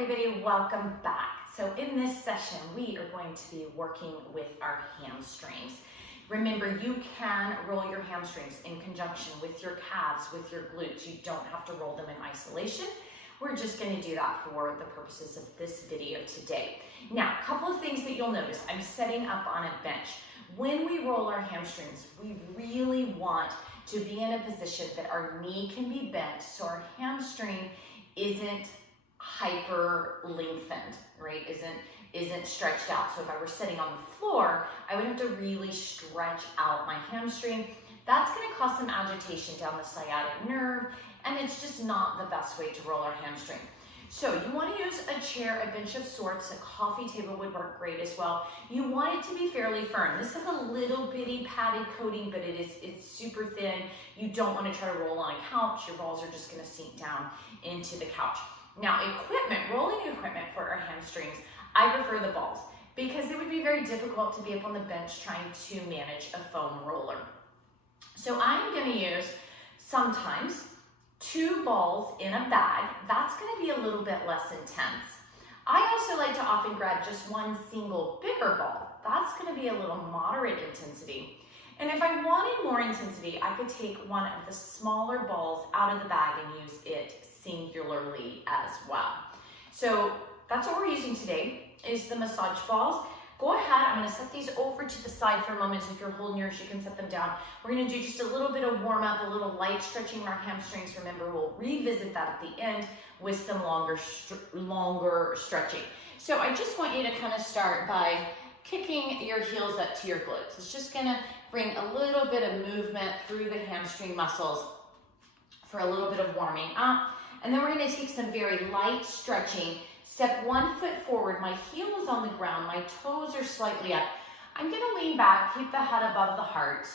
everybody, welcome back. So in this session, we are going to be working with our hamstrings. Remember, you can roll your hamstrings in conjunction with your calves, with your glutes. You don't have to roll them in isolation. We're just going to do that for the purposes of this video today. Now, a couple of things that you'll notice. I'm setting up on a bench. When we roll our hamstrings, we really want to be in a position that our knee can be bent so our hamstring isn't hyper lengthened, right? Isn't stretched out. So if I were sitting on the floor, I would have to really stretch out my hamstring. That's going to cause some agitation down the sciatic nerve, and it's just not the best way to roll our hamstring. So you want to use a chair, a bench of sorts. A coffee table would work great as well. You want it to be fairly firm. This has a little bitty padded coating, but it's super thin. You don't want to try to roll on a couch. Your balls are just going to sink down into the couch. Now, rolling equipment for our hamstrings, I prefer the balls because it would be very difficult to be up on the bench trying to manage a foam roller. So I'm going to use sometimes 2 balls in a bag. That's going to be a little bit less intense. I also like to often grab just one single bigger ball. That's going to be a little moderate intensity. And if I wanted more intensity, I could take one of the smaller balls out of the bag and use it singularly as well. So that's what we're using today, is the massage balls. Go ahead, I'm going to set these over to the side for a moment. So if you're holding yours, you can set them down. We're going to do just a little bit of warm up, a little light stretching our hamstrings. Remember, we'll revisit that at the end with some longer stretching. So I just want you to kind of start by kicking your heels up to your glutes. It's just going to bring a little bit of movement through the hamstring muscles for a little bit of warming up. And then we're going to take some very light stretching. Step 1 foot forward, my heel is on the ground, my toes are slightly up. I'm going to lean back, keep the head above the heart.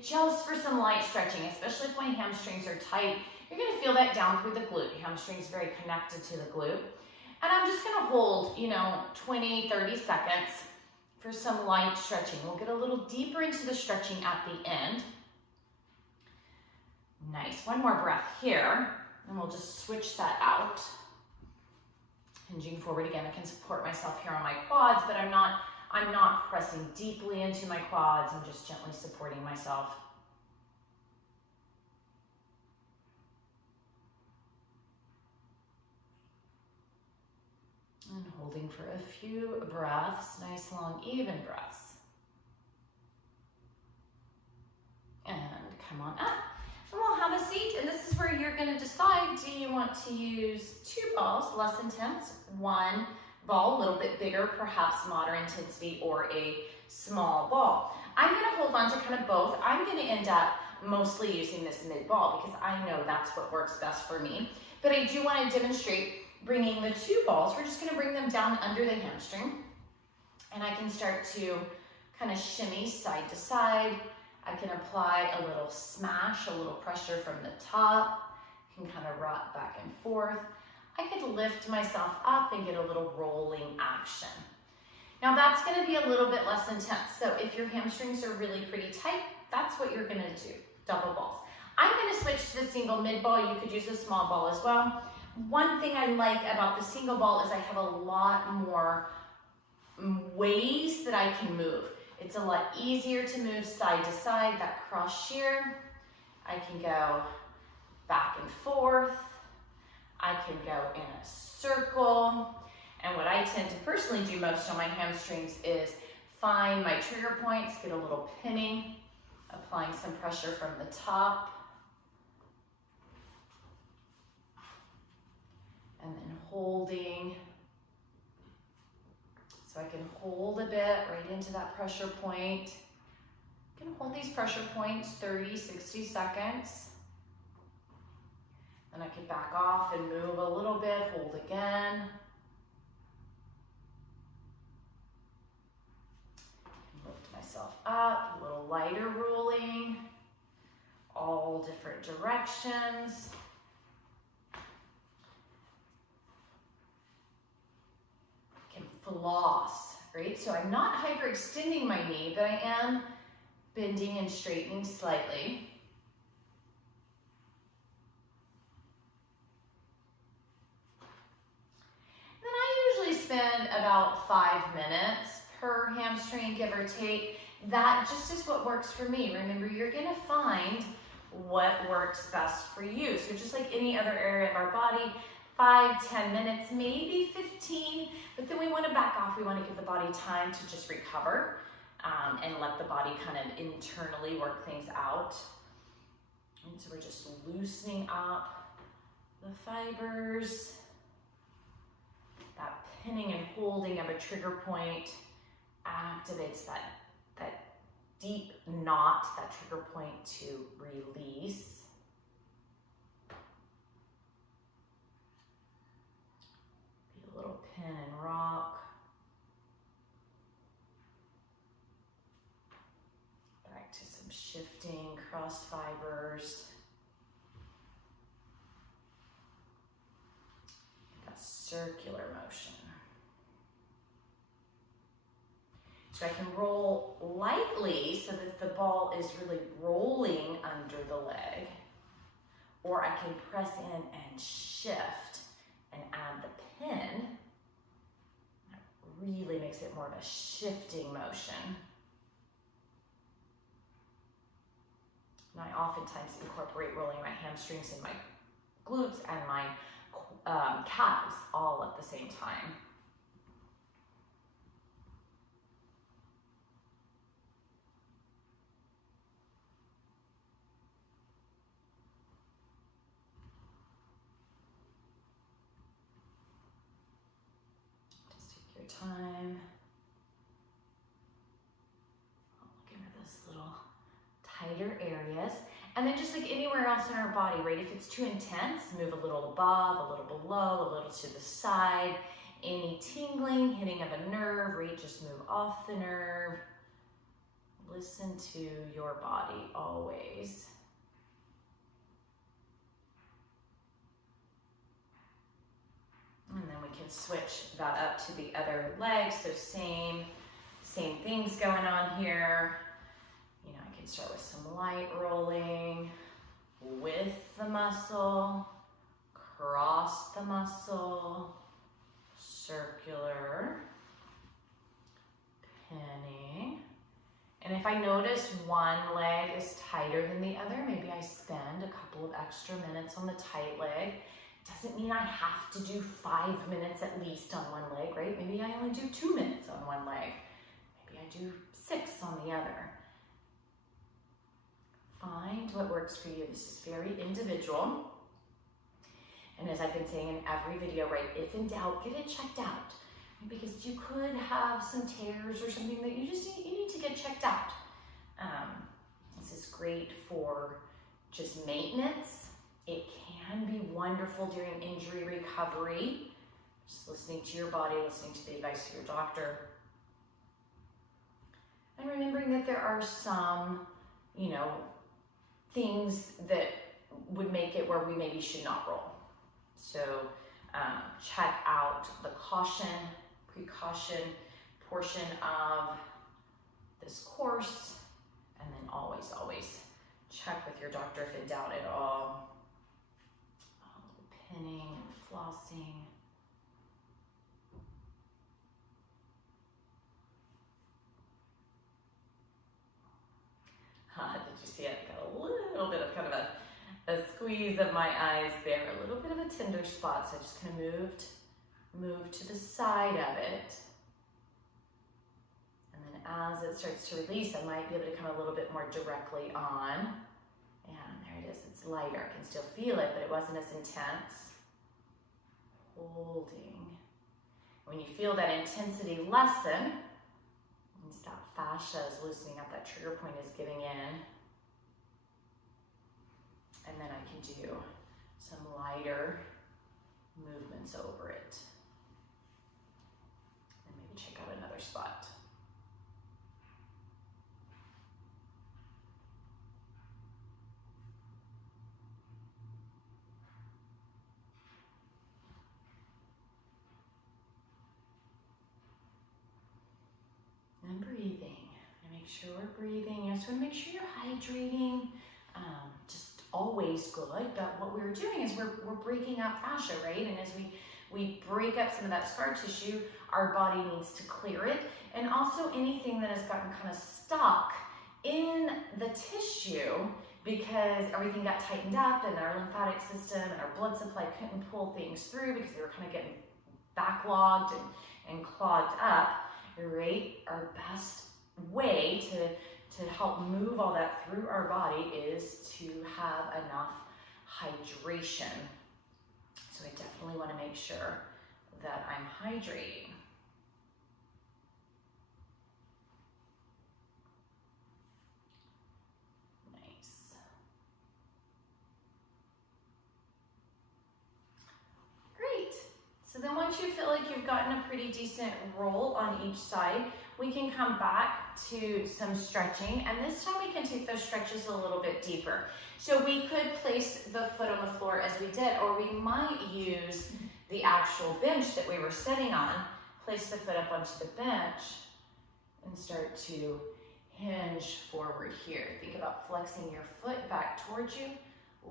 Just for some light stretching, especially if my hamstrings are tight. You're going to feel that down through the glute. Hamstring's very connected to the glute. And I'm just going to hold, 20, 30 seconds for some light stretching. We'll get a little deeper into the stretching at the end. Nice. One more breath here, and we'll just switch that out. Hinging forward again. I can support myself here on my quads, but I'm not pressing deeply into my quads. I'm just gently supporting myself. And holding for a few breaths, nice long even breaths. And come on up. And we'll have a seat, and this is where you're going to decide, do you want to use 2 balls, less intense, 1 ball, a little bit bigger, perhaps moderate intensity, or a small ball. I'm going to hold on to kind of both. I'm going to end up mostly using this mid ball because I know that's what works best for me. But I do want to demonstrate bringing the 2 balls. We're just going to bring them down under the hamstring, and I can start to kind of shimmy side to side. I can apply a little smash, a little pressure from the top. I can kind of rock back and forth. I could lift myself up and get a little rolling action. Now that's going to be a little bit less intense. So if your hamstrings are really pretty tight, that's what you're going to do, double balls. I'm going to switch to the single mid ball. You could use a small ball as well. One thing I like about the single ball is I have a lot more ways that I can move. It's a lot easier to move side to side, that cross shear. I can go back and forth. I can go in a circle. And what I tend to personally do most on my hamstrings is find my trigger points, get a little pinning, applying some pressure from the top. And then holding. So I can hold a bit right into that pressure point. I can hold these pressure points 30, 60 seconds. Then I can back off and move a little bit, hold again. Lift myself up, a little lighter rolling, all different directions. Floss, right? So I'm not hyperextending my knee, but I am bending and straightening slightly. spend about 5 minutes per hamstring, give or take. That just is what works for me. Remember, you're gonna find what works best for you. So just like any other area of our body, 5, 10 minutes, maybe 15, but then we want to back off. We want to give the body time to just recover and let the body kind of internally work things out. And so we're just loosening up the fibers. That pinning and holding of a trigger point activates that deep knot, that trigger point to release. Be a little pin and rock. Back to some shifting cross fibers. That circular motion. So I can roll lightly so that the ball is really rolling under the leg, or I can press in and shift and add the pin. That really makes it more of a shifting motion. And I oftentimes incorporate rolling my hamstrings and my glutes and my calves all at the same time. Time. Looking at those little tighter areas. And then just like anywhere else in our body, right? If it's too intense, move a little above, a little below, a little to the side. Any tingling, hitting of a nerve, right? Just move off the nerve. Listen to your body always. And then we can switch that up to the other leg. So same things going on here. You know, I can start with some light rolling with the muscle, cross the muscle, circular, pinning. And if I notice one leg is tighter than the other, maybe I spend a couple of extra minutes on the tight leg. Doesn't mean I have to do 5 minutes at least on one leg, right? Maybe I only do 2 minutes on one leg. Maybe I do 6 on the other. Find what works for you. This is very individual. And as I've been saying in every video, right, if in doubt, get it checked out. Because you could have some tears or something that you need to get checked out. This is great for just maintenance. It can be wonderful during injury recovery. Just listening to your body, listening to the advice of your doctor. And remembering that there are some, things that would make it where we maybe should not roll. So check out the precaution portion of this course, and then always check with your doctor if in doubt at all. A little pinning and flossing. Did you see it? Got a little bit of kind of a squeeze of my eyes there, a little bit of a tender spot. So I just kind of move to the side of it. And then as it starts to release, I might be able to come a little bit more directly on. And there it is, it's lighter. I can still feel it, but it wasn't as intense. Holding. When you feel that intensity lessen, means that fascia is loosening up, that trigger point is giving in. And then I can do some lighter movements over it. And maybe check out another spot. And breathing. And make sure we're breathing. You just want to make sure you're hydrating. Just always good. But what we're doing is we're breaking up fascia, right? And as we we break up some of that scar tissue, our body needs to clear it. And also anything that has gotten kind of stuck in the tissue because everything got tightened up and our lymphatic system and our blood supply couldn't pull things through because they were kind of getting backlogged and clogged up, right? Our best way to help move all that through our body is to have enough hydration. So I definitely want to make sure that I'm hydrating. Nice. Great. So then once you feel like you've gotten a pretty decent roll on each side, we can come back to some stretching, and this time we can take those stretches a little bit deeper. So we could place the foot on the floor as we did, or we might use the actual bench that we were sitting on, place the foot up onto the bench, and start to hinge forward here. Think about flexing your foot back towards you,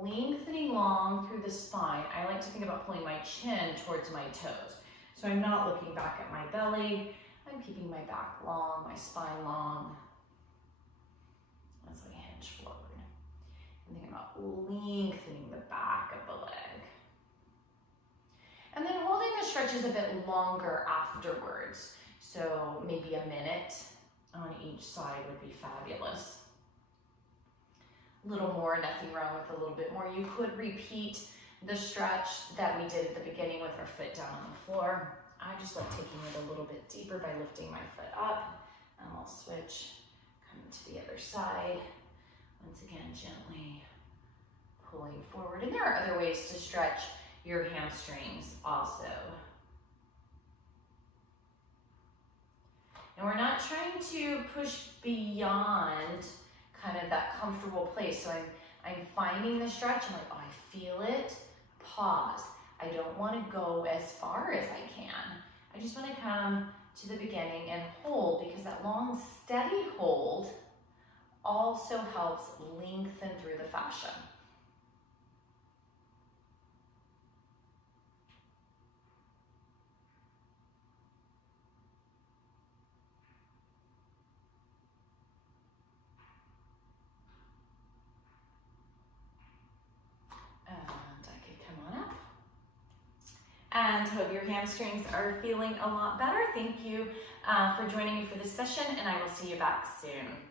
lengthening long through the spine. I like to think about pulling my chin towards my toes. So I'm not looking back at my belly. I'm keeping my back long, my spine long as I hinge forward. And think about lengthening the back of the leg. And then holding the stretches a bit longer afterwards. So maybe a minute on each side would be fabulous. A little more, nothing wrong with a little bit more. You could repeat the stretch that we did at the beginning with our foot down on the floor. I just like taking it a little bit deeper by lifting my foot up, and I'll switch, come to the other side. Once again, gently pulling forward. And there are other ways to stretch your hamstrings also. And we're not trying to push beyond kind of that comfortable place. So I'm finding the stretch, I'm like, oh, I feel it, pause. I don't want to go as far as I can. I just want to come to the beginning and hold, because that long, steady hold also helps lengthen through the fascia. And hope your hamstrings are feeling a lot better. Thank you for joining me for this session, and I will see you back soon.